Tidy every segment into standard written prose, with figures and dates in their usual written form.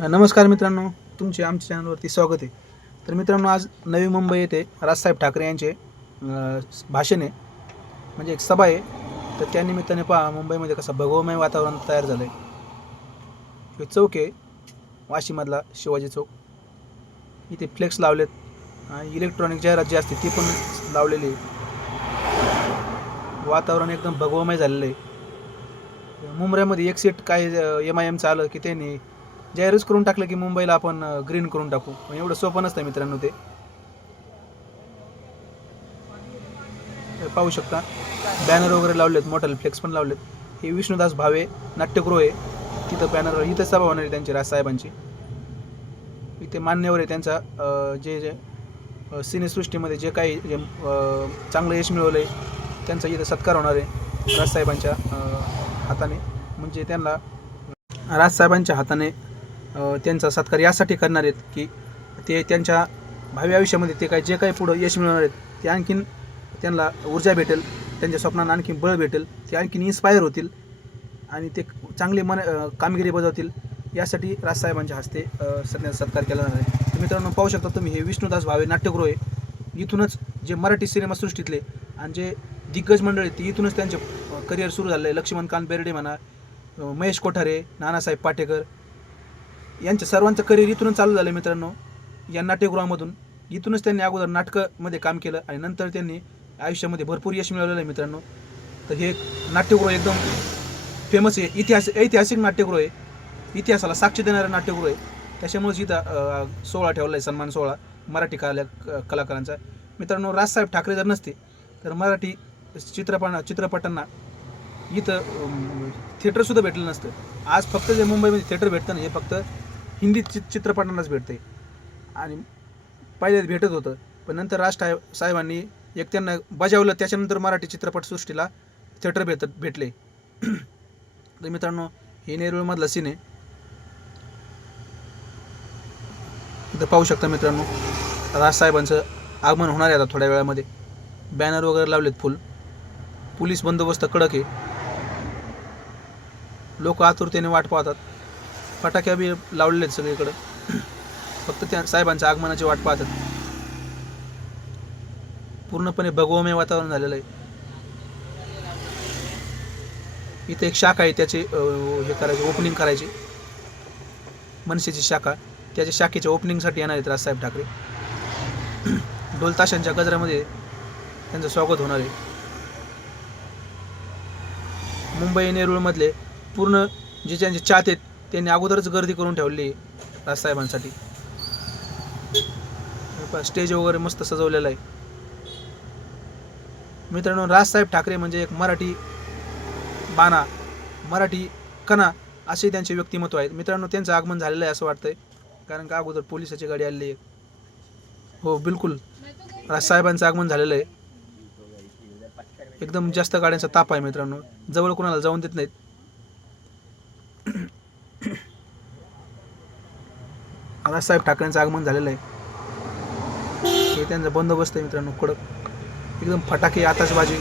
नमस्कार मित्रांनो, तुमचे आमच्या चॅनलवरती स्वागत आहे. तर मित्रांनो, आज नवी मुंबई येथे राजसाहेब ठाकरे यांचे भाषण आहे, म्हणजे एक सभा आहे. तर त्यानिमित्ताने पहा मुंबईमध्ये कसं भगवमय वातावरण तयार झालं आहे. हे चौक आहे वाशीमधला शिवाजी चौक. इथे फ्लेक्स लावलेत आणि इलेक्ट्रॉनिक जाहिरात जी असते ती पण लावलेली आहे. वातावरण एकदम भगवमय झालेलं आहे. मुंबईमध्ये एक सीट काय MIMचं आलं की त्यांनी जाहीरच करून टाकलं की मुंबईला आपण ग्रीन करून टाकू. पण एवढं सोपं नसतं मित्रांनो ते. पाहू शकता बॅनर वगैरे लावलेत, मोठाले फ्लेक्स पण लावलेत. हे विष्णुदास भावे नाट्यगृह आहे. तिथं बॅनर, इथं सभा होणार आहे त्यांची राजसाहेबांची. इथे मान्यवर आहे त्यांचा जे जे सिनेसृष्टीमध्ये जे काही चांगलं यश मिळवलं आहे त्यांचा इथं सत्कार होणार आहे राजसाहेबांच्या हाताने. म्हणजे त्यांना राजसाहेबांच्या हाताने त्यांचा सत्कार यासाठी करणार आहेत की ते त्यांच्या भावी आयुष्यामध्ये ते काय जे काही पुढं यश मिळवणार आहेत ते आणखीन त्यांना ऊर्जा भेटेल, त्यांच्या स्वप्नांना आणखीन बळ भेटेल, ते आणखीन इन्स्पायर होतील आणि ते चांगली कामगिरी बजावतील. यासाठी राजसाहेबांच्या हस्ते सगळ्यांचा सत्कार केला जाणार आहे. तर मित्रांनो, पाहू शकता तुम्ही, हे विष्णुदास भावे नाट्यगृह आहे. इथूनच जे मराठी सिनेमासृष्टीतले आणि जे दिग्गज मंडळ आहेत ते इथूनच त्यांचे करिअर सुरू झालं आहे. लक्ष्मणकांत बेर्डे म्हणा, महेश कोठारे, नानासाहेब पाटेकर यांच्या सर्वांचं करिअर इथूनच चालू झालं आहे मित्रांनो, या नाट्यगृहामधून. इथूनच त्यांनी अगोदर नाटकामध्ये काम केलं आणि नंतर त्यांनी आयुष्यामध्ये भरपूर यश मिळवलेलं आहे मित्रांनो. तर हे नाट्यगृह एकदम फेमस आहे, ऐतिहासिक नाट्यगृह आहे, इतिहासाला साक्ष देणारं नाट्यगृह आहे. त्याच्यामुळेच इथं सोहळा ठेवला आहे, सन्मान सोहळा मराठी कलाकारांचा. मित्रांनो, राजसाहेब ठाकरे जर नसते तर मराठी चित्रपटांना इथं थिएटरसुद्धा भेटलं नसतं. आज फक्त जे मुंबईमध्ये थिएटर भेटतं ना, हे फक्त हिंदी चित्रपटांनाच भेटतं आहे. आणि पहिले भेटत होतं, पण नंतर साहेबांनी एक त्यांना बजावलं, त्याच्यानंतर मराठी चित्रपटसृष्टीला थिएटर भेटले. तर मित्रांनो, हे नेरूळमधला सीन आहे. इथं पाहू शकता मित्रांनो, राजसाहेबांचं आगमन होणार आहे आता थोड्या वेळामध्ये. बॅनर वगैरे लावलेत फुल, पोलीस बंदोबस्त कडक आहे. लोक आतुरतेने वाट पाहतात. फटाक्या बी लावलेले आहेत सगळीकडं, फक्त त्या साहेबांच्या आगमनाची वाट पाहतात. पूर्णपणे भगवमय वातावरण झालेलं आहे. इथे एक शाखा आहे, त्याचे हे करायचे, ओपनिंग करायची, मनसेची शाखा. त्याच्या शाखेच्या ओपनिंगसाठी येणार आहेत राजसाहेब ठाकरे. ढोल ताशांच्या गजरामध्ये त्यांचं स्वागत होणार आहे. मुंबई नेरूळमधले पूर्ण जे त्यांचे चाहते आहेत त्यांनी अगोदरच गर्दी करून ठेवली आहे राजसाहेबांसाठी. स्टेज वगैरे मस्त सजवलेलं आहे. मित्रांनो, राजसाहेब ठाकरे म्हणजे एक मराठी बाणा, मराठी कणा असे त्यांचे व्यक्तिमत्व आहेत. मित्रांनो, त्यांचं आगमन झालेलं आहे असं वाटतंय, कारण का अगोदर पोलिसाची गाडी आलेली आहे. हो, बिलकुल राजसाहेबांचं आगमन झालेलं आहे. एकदम जास्त गाड्यांचा ताप आहे मित्रांनो, जवळ कोणाला जाऊन देत नाहीत. राजसाहेब ठाकरेंचं आगमन झालेलं आहे. हे त्यांचा बंदोबस्त आहे मित्रांनो, कडक एकदम, फटाके, आताशबाजी.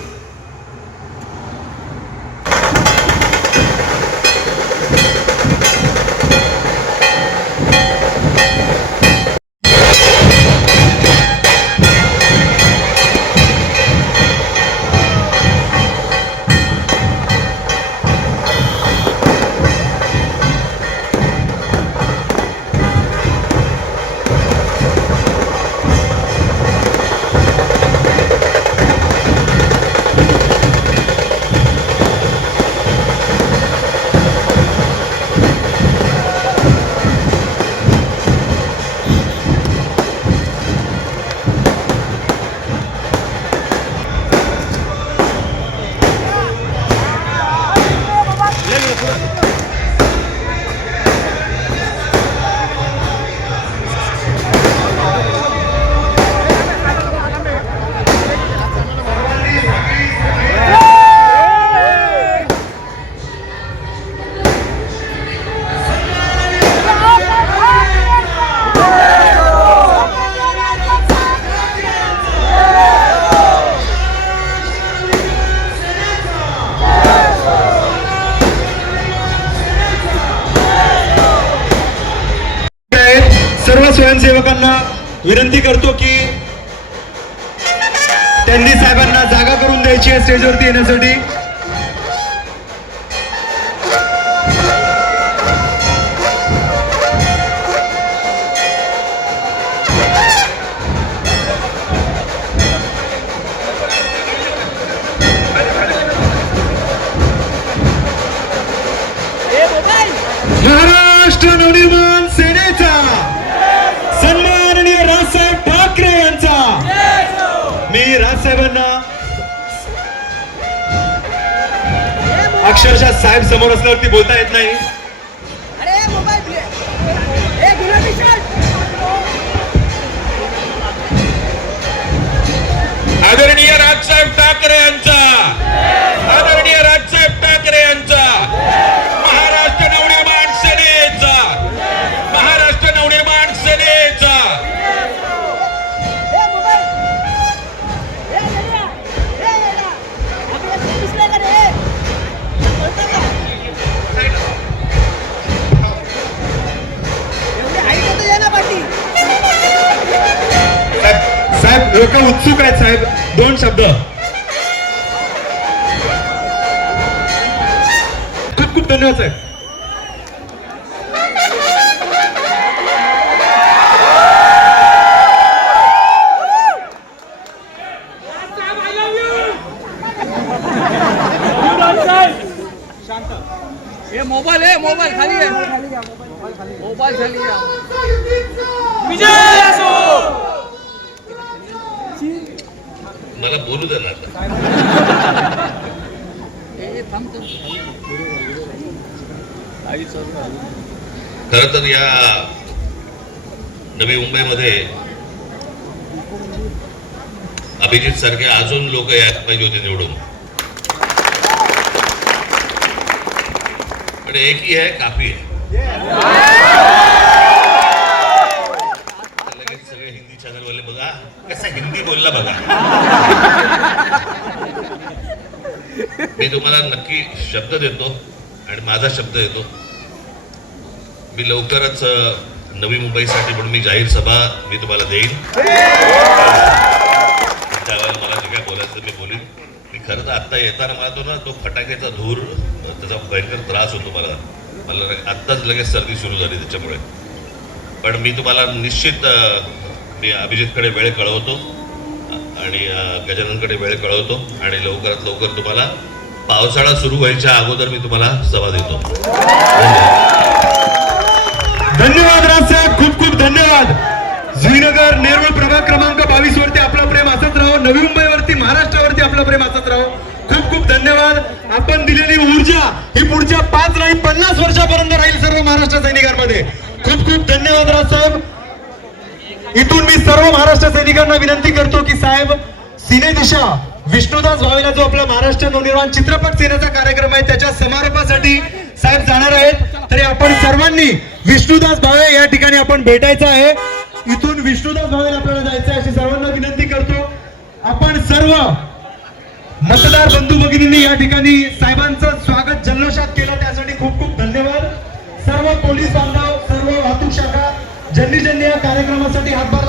सर्व स्वयंसेवकांना विनंती करतो की त्यांनी साहेबांना जागा करून द्यायची आहे स्टेजवरती येण्यासाठी. महाराष्ट्र नवनिर्माण सेनेचा सन्माननीय राजसाहेब ठाकरे यांचा मी राजसाहेबांना अक्षरशः साहेब समोर असल्यावरती बोलता येत नाही. आदरणीय राजसाहेब ठाकरे यांचा, आदरणीय राजसाहेब ठाकरे यांचा, महाराष्ट्र नवनिर्माण सेनेचा, महाराष्ट्र नवनिर्माण सेनेचा. साहेब लोक उत्सुक आहेत. साहेब दोन शब्द. खूप खूप धन्यवाद साहेब. ये मोबाईल आहे, मोबाईल खाली आहे, मोबाईल खाली आहे. विजय असो. मला बोलू द्या ना आता. खरं तर या नवी मुंबईमध्ये अभिजित सारखे अजून लोक यायला पाहिजे होते निवडून, पण एक ही है काफी है. लगेच सगळे हिंदी चॅनल वाले बघा कसा हिंदी बोलला बघा. मी तुम्हाला नक्की शब्द देतो आणि माझा शब्द देतो. मी लवकरच नवी मुंबईसाठी म्हणून मी जाहीर सभा मी तुम्हाला देईन. त्यावेळेला मला जे काय बोलायचं मी बोलीन. मी खरं तर आत्ता येताना मला तो फटाक्याचा धूर त्याचा भयंकर त्रास होतो. मला आत्ताच लगेच सर्दी सुरू झाली त्याच्यामुळे. पण मी तुम्हाला निश्चित मी अभिजितकडे वेळ कळवतो आणि गजाननकडे वेळ कळवतो आणि लवकरात लवकर तुम्हाला पावसाळा सुरू व्हायच्या अगोदर मी तुम्हाला सभा देतो. धन्यवाद राजसाहेब, खूप खूप धन्यवाद. जुईनगर नेरळ प्रभाग क्रमांक 22 वरती आपलं प्रेम असंच राहो. नवी मुंबईवरती महाराष्ट्रावरती आपलं प्रेम असंच राहो. खूप खूप धन्यवाद. आपण दिलेली ऊर्जा ही पुढच्या 5 नाही 50 वर्षापर्यंत राहील सर्व महाराष्ट्र सैनिकांमध्ये. खूप खूप धन्यवाद राजसाहेब. इथून मी सर्व महाराष्ट्र सैनिकांना विनंती करतो की साहेब सिने दिशा विष्णुदास भावेला जो आपला महाराष्ट्र नवनिर्माण चित्रपट सेनेचा कार्यक्रम आहे त्याच्या समारोपासाठी साहेब जाणार आहेत. तरी आपण सर्वांनी विष्णुदास भावे या ठिकाणी आपण भेटायचं आहे. इथून विष्णुदास भावेला आपल्याला जायचं आहे अशी सर्वांना विनंती करतो. आपण सर्व मतदार बंधू भगिनींनी या ठिकाणी साहेबांचं स्वागत जल्लोषात केलं त्यासाठी खूप खूप धन्यवाद. सर्व पोलीस बांधव, सर्व वाहतूक शाखा ज्यांनी या कार्यक्रमासाठी हातभार